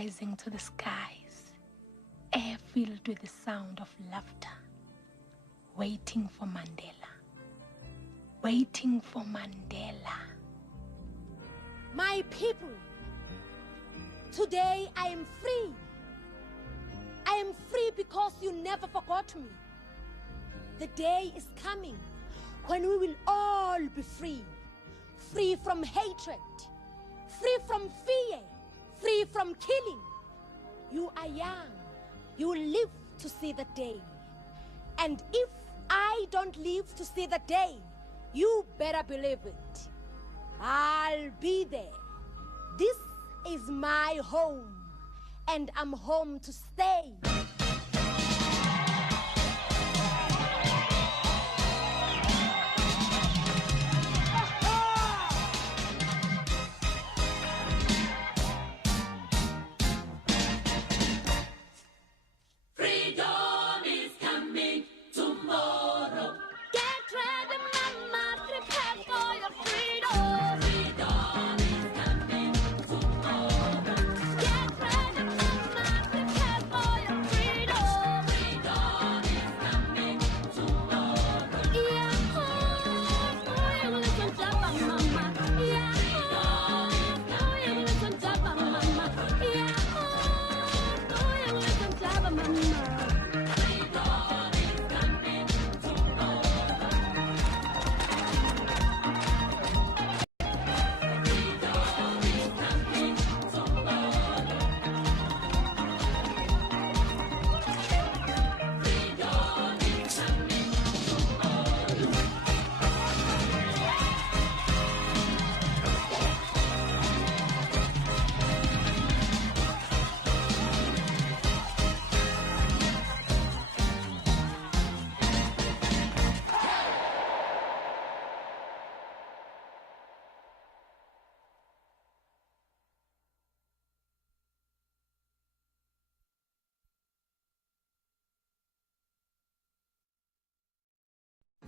rising to the skies, air filled with the sound of laughter, waiting for Mandela, waiting for Mandela. My people, today I am free. I am free because you never forgot me. The day is coming when we will all be free. Free from hatred, free from fear, free from killing. You are young. You will live to see the day. And if I don't live to see the day, you better believe it. I'll be there. This is my home, and I'm home to stay. Freedom is coming tomorrow. Get ready, mama, prepare for your freedom. Freedom is coming tomorrow. Get ready, mama, prepare for your freedom. Freedom is coming tomorrow. Yeah, you listen to mama. Yeah, you listen to mama. Yeah, you listen to mama. Freedom is coming tomorrow. Freedom is coming tomorrow. Freedom is coming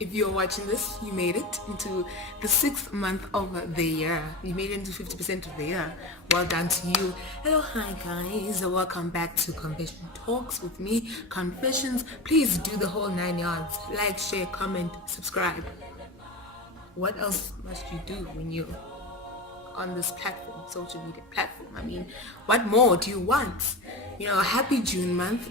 If you're watching this, you made it into the 6th month of the year. You made it into 50% of the year. Well done to you. Hello, hi guys. Welcome back to Confession Talks with me, Confessions. Please do the whole 9 yards. Like, share, comment, subscribe. What else must you do when you're on this platform, social media platform? I mean, what more do you want? You know, happy June month.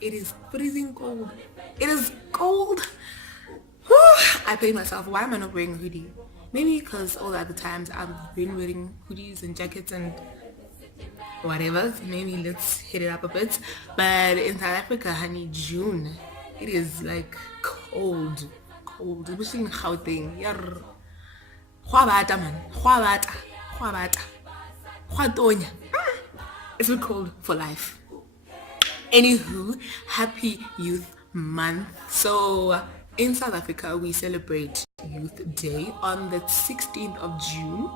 It is freezing cold. It is cold. I pay myself, why am I not wearing a hoodie? Maybe because all the other times I've been wearing hoodies and jackets and whatever. Maybe let's hit it up a bit. But in South Africa, honey, June, it is like cold, especially in Gauteng. Yarr. Hwabata, man. Hwabata. Hwatonya. It's been cold for life. Anywho, happy Youth Month. So in South Africa, we celebrate Youth Day on the 16th of June.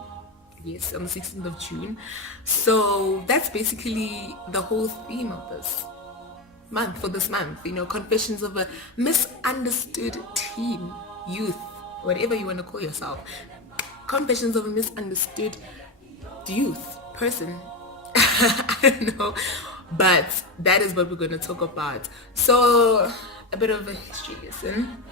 Yes, on the 16th of June. So that's basically the whole theme of this month, for this month. You know, confessions of a misunderstood teen, youth, whatever you want to call yourself. Confessions of a misunderstood youth, person. I don't know. But that is what we're going to talk about. So, a bit of a history lesson.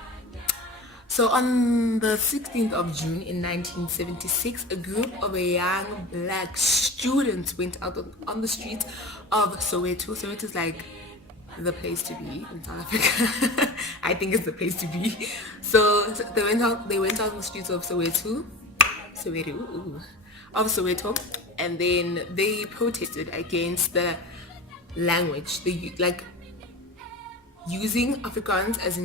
So on the 16th of June in 1976, a group of young black students went out on the streets of Soweto. Soweto is like the place to be in South Africa. I think it's the place to be. So they went out on the streets of Soweto, and then they protested against the language, like using Afrikaans as a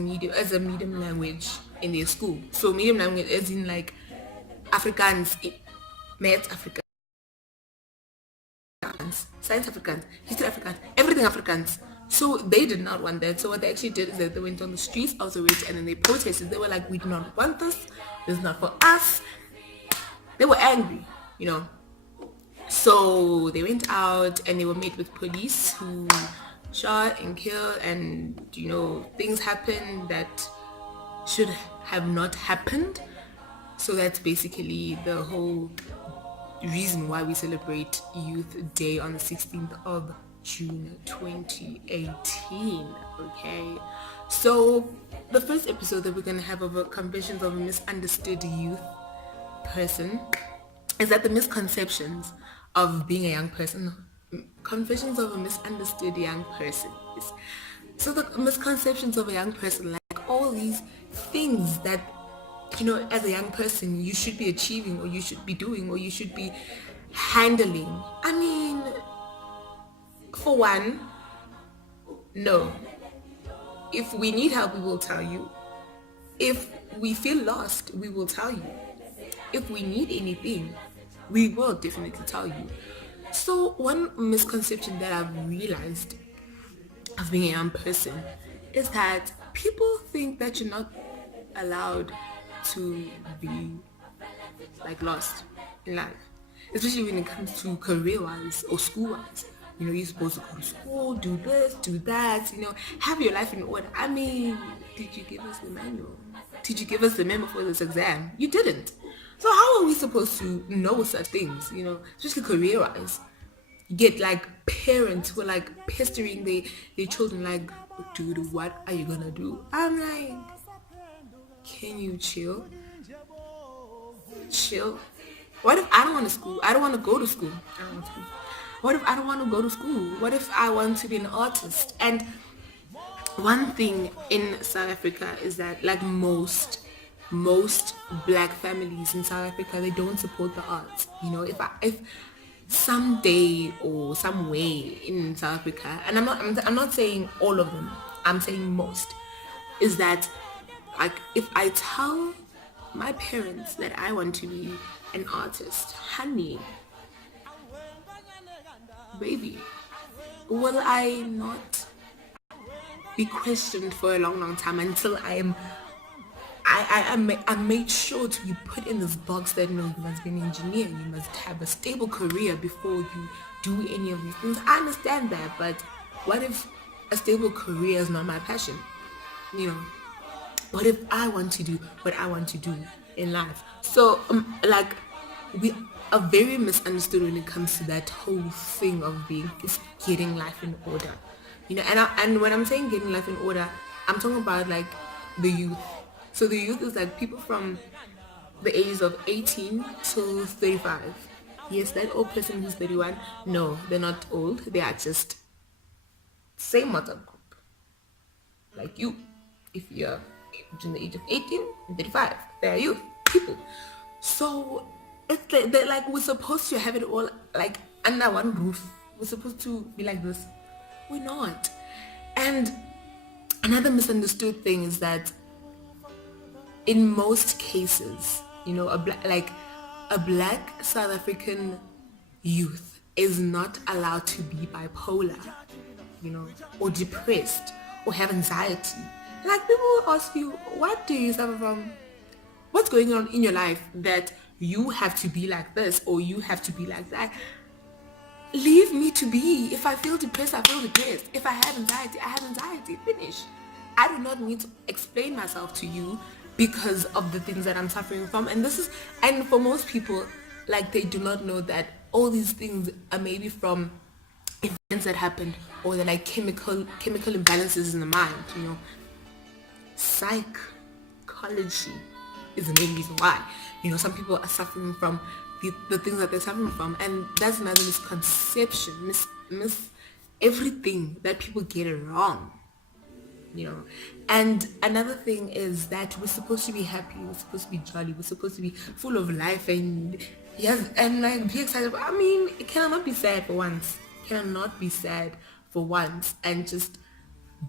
medium language in their school. So medium language as in like Afrikaans, Maths Afrikaans, Science Afrikaans, History Afrikaans, everything Afrikaans. So they did not want that. So what they actually did is that they went on the streets of Soweto and then they protested. They were like, we do not want this. This is not for us. They were angry, you know. So they went out and they were met with police who shot and killed, and you know, things happened that should have not happened. So that's basically the whole reason why we celebrate Youth Day on the 16th of June 2018. Okay, so the first episode that we're going to have of Confessions of a Misunderstood Youth Person is that the misconceptions of being a young person. Confessions of a Misunderstood Young Person. So the misconceptions of a young person, like all these things that, you know, as a young person you should be achieving, or you should be doing, or you should be handling. I mean, for one, no. If we need help, we will tell you. If we feel lost, we will tell you. If we need anything, we will definitely tell you. So one misconception that I've realized of being a young person is that people think that you're not allowed to be like lost in life, especially when it comes to career-wise or school-wise. You know, you're supposed to go to school, do this, do that, you know, have your life in order. I mean, did you give us the manual? Did you give us the memo for this exam? You didn't. So how are we supposed to know such things, you know, especially career-wise? You get like parents who are like pestering their children, like, dude, what are you gonna do? I'm like, can you chill? Chill. What if I don't want to school? I don't want to go to school. I don't want to. What if I don't want to go to school? What if I want to be an artist? And one thing in South Africa is that, like most black families in South Africa, they don't support the arts. You know, if someday or some way in South Africa, and I'm not saying all of them, I'm saying most, is that, like, if I tell my parents that I want to be an artist, honey, baby, will I not be questioned for a long time until I made sure to be put in this box that, no, you must be an engineer, you must have a stable career before you do any of these things. I understand that, but what if a stable career is not my passion? You know, what if I want to do what I want to do in life? So like, we are very misunderstood when it comes to that whole thing of getting life in order, you know. And when I'm saying getting life in order, I'm talking about like the youth. So the youth is like people from the ages of 18 to 35. Yes, that old person who's 31, no, they're not old, they are just same mother group like you. If you're between the age of 18 and 35, they are youth people. So it's they're like, we're supposed to have it all like under one roof. We're supposed to be like this. We're not. And another misunderstood thing is that in most cases, you know, a black South African youth is not allowed to be bipolar, you know, or depressed or have anxiety. Like, people will ask you, what do you suffer from? What's going on in your life that you have to be like this or you have to be like that? Leave me to be. If I feel depressed, I feel depressed. If I have anxiety, I have anxiety. Finish. I do not need to explain myself to you because of the things that I'm suffering from. And for most people, like, they do not know that all these things are maybe from events that happened, or they're like chemical imbalances in the mind, you know. Psychology is the main reason why, you know, some people are suffering from the things that they're suffering from. And that's another misconception, everything that people get it wrong, you know. And another thing is that we're supposed to be happy, we're supposed to be jolly, we're supposed to be full of life, and yes, and like be excited. I mean, it cannot be sad for once. Cannot be sad for once and just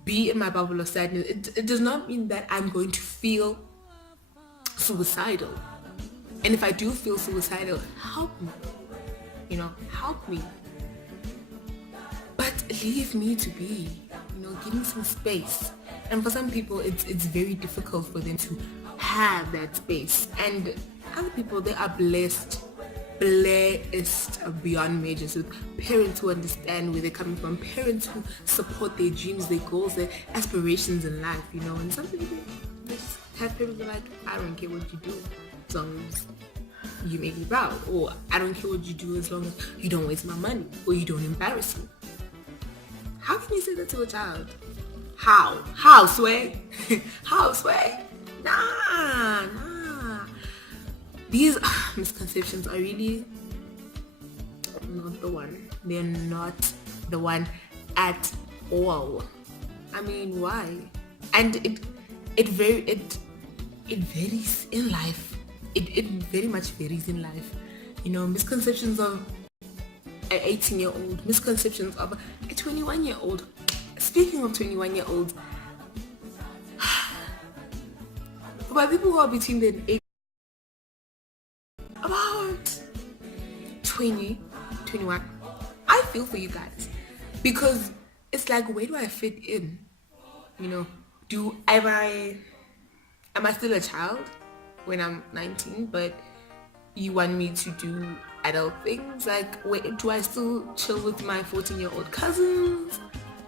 be in my bubble of sadness. It does not mean that I'm going to feel suicidal. And if I do feel suicidal, help me, you know, help me. But leave me to be, you know, give me some space. And for some people, it's very difficult for them to have that space. And other people, they are blessed beyond measures, with parents who understand where they're coming from, parents who support their dreams, their goals, their aspirations in life, you know. And some people, they just have parents who are like, I don't care what you do, as long as you make me proud, or I don't care what you do as long as you don't waste my money or you don't embarrass me. How can you say that to a child? How, Sway? How, Sway? Nah. These misconceptions are really not the one. They're not the one at all. I mean, why? And it varies in life. It very much varies in life. You know, misconceptions of an 18-year-old, misconceptions of a 21-year-old. Speaking of 21-year-olds, about people who are between the age about 20, 21, I feel for you guys, because it's like, where do I fit in? You know, am I still a child when I'm 19, but you want me to do adult things? Like, do I still chill with my 14-year-old cousins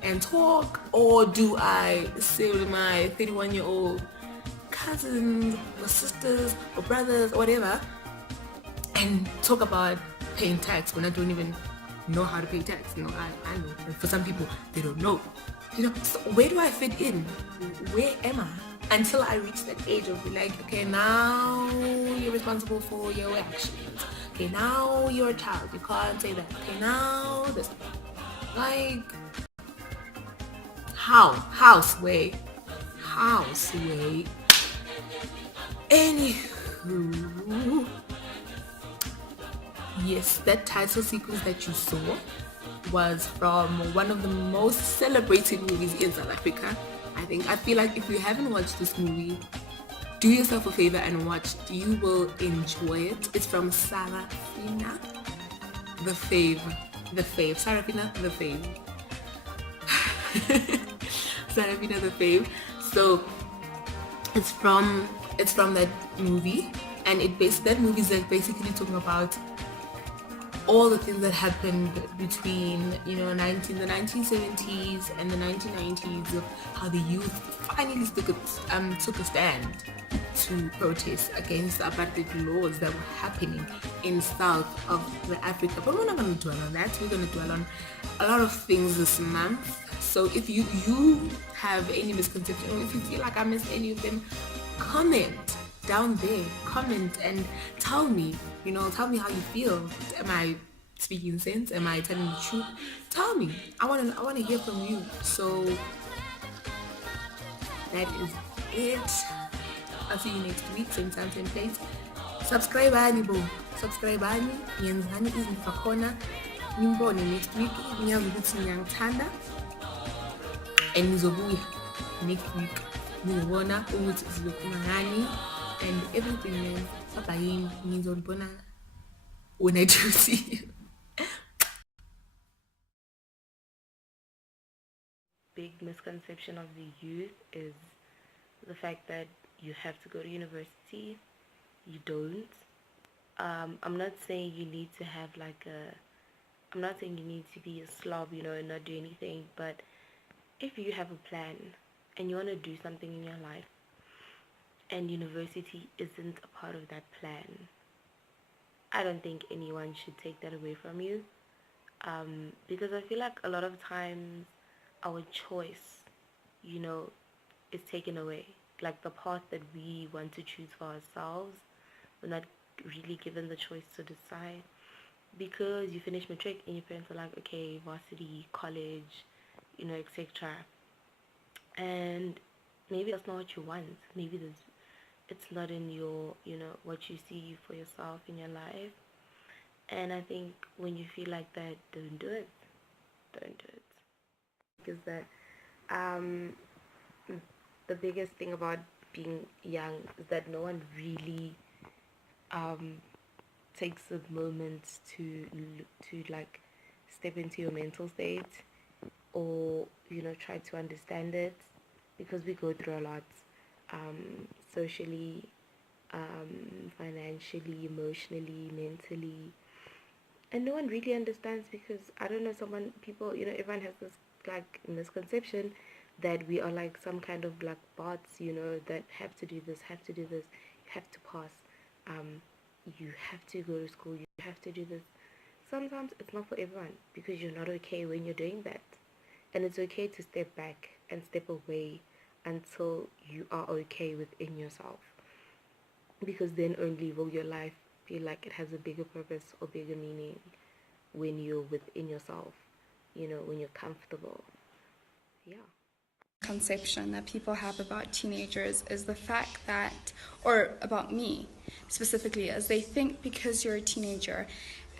and talk, or do I sit with my 31-year-old cousins or sisters or brothers or whatever and talk about paying tax when I don't even know how to pay tax? You know, I know, but for some people they don't know. You know, so where do I fit in? Where am I? Until I reach that age of like, okay, now you're responsible for your actions. Okay, now you're a child, you can't say that. Okay, now this. Like, how, Sway? Anywho, yes, that title sequence that you saw was from one of the most celebrated movies in South Africa. I feel like if you haven't watched this movie, do yourself a favor and watch it. You will enjoy it. It's from Sarafina the Fave. Sarafina the Fave. Sarafina the Fave. So it's from that movie, and that movie is like basically talking about all the things that happened between, you know, the 1970s and the 1990s, of how the youth finally took a stand to protest against the apartheid laws that were happening in South of Africa. But we're not going to dwell on that. We're going to dwell on a lot of things this month. So if you have any misconception, or if you feel like I missed any of them, comment down there. Comment and tell me how you feel. Am I speaking sense? Am I telling the truth? Tell me. I want to hear from you. So that is it. I'll see you next week, same time, same place. Subscribe bo. Subscribe yenzani izinto zakhona. Nimbone next week. Ngiyazi ukuthi niyangithanda. And nizobuya next week. Nizobona ukuthi sizokhuluma ngani and everything, man. Bye-bye. Nizobona when I do see you. Big misconception of the youth is the fact that you have to go to university. You don't. I'm not saying you need to have I'm not saying you need to be a slob, and not do anything, but if you have a plan and you want to do something in your life and university isn't a part of that plan, I don't think anyone should take that away from you, because I feel like a lot of times our choice, is taken away. Like the path that we want to choose for ourselves, we're not really given the choice to decide, because you finish matric and your parents are like, okay, varsity, college, etc. And maybe that's not what you want. Maybe it's not in your, what you see for yourself in your life. And I think when you feel like that, don't do it. Because that the biggest thing about being young is that no one really takes a moment to like step into your mental state, or try to understand it, because we go through a lot, socially, financially, emotionally, mentally, and no one really understands, because I don't know, people, everyone has this like misconception that we are like some kind of like bots, that have to do this, you have to pass. you have to go to school, you have to do this. Sometimes it's not for everyone because you're not okay when you're doing that. And it's okay to step back and step away until you are okay within yourself. Because then only will your life feel like it has a bigger purpose or bigger meaning when you're within yourself, when you're comfortable. Yeah. Conception that people have about teenagers is the fact that, or about me specifically, is they think because you're a teenager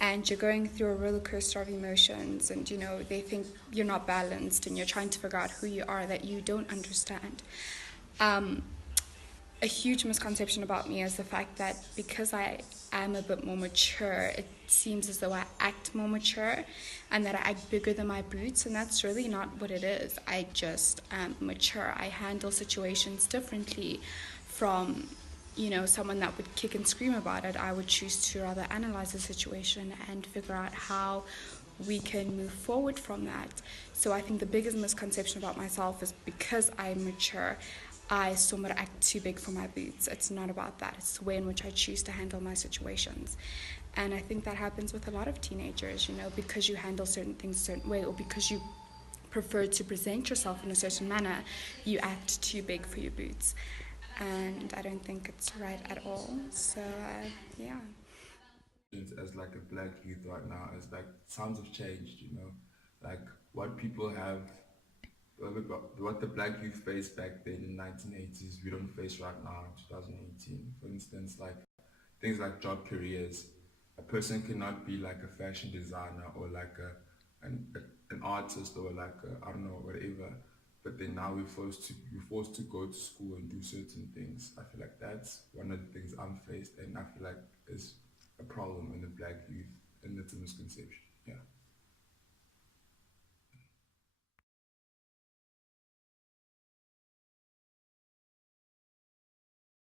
and you're going through a roller coaster of emotions and they think you're not balanced and you're trying to figure out who you are, that you don't understand. A huge misconception about me is the fact that because I am a bit more mature, it seems as though I act more mature and that I act bigger than my boots, and that's really not what it is. I just am mature. I handle situations differently from someone that would kick and scream about it. I would choose to rather analyze the situation and figure out how we can move forward from that. So I think the biggest misconception about myself is because I'm mature, I somewhat act too big for my boots. It's not about that. It's the way in which I choose to handle my situations. And I think that happens with a lot of teenagers, because you handle certain things a certain way or because you prefer to present yourself in a certain manner, you act too big for your boots. And I don't think it's right at all. So, yeah. As like a black youth right now is like times have changed, like what people have, what the black youth faced back then in 1980s, we don't face right now in 2018. For instance, like things like job careers. A person cannot be like a fashion designer or like an artist or like I don't know, whatever. But then now we're forced to go to school and do certain things. I feel like that's one of the things I'm faced, and I feel like is a problem in the black youth, and it's a misconception.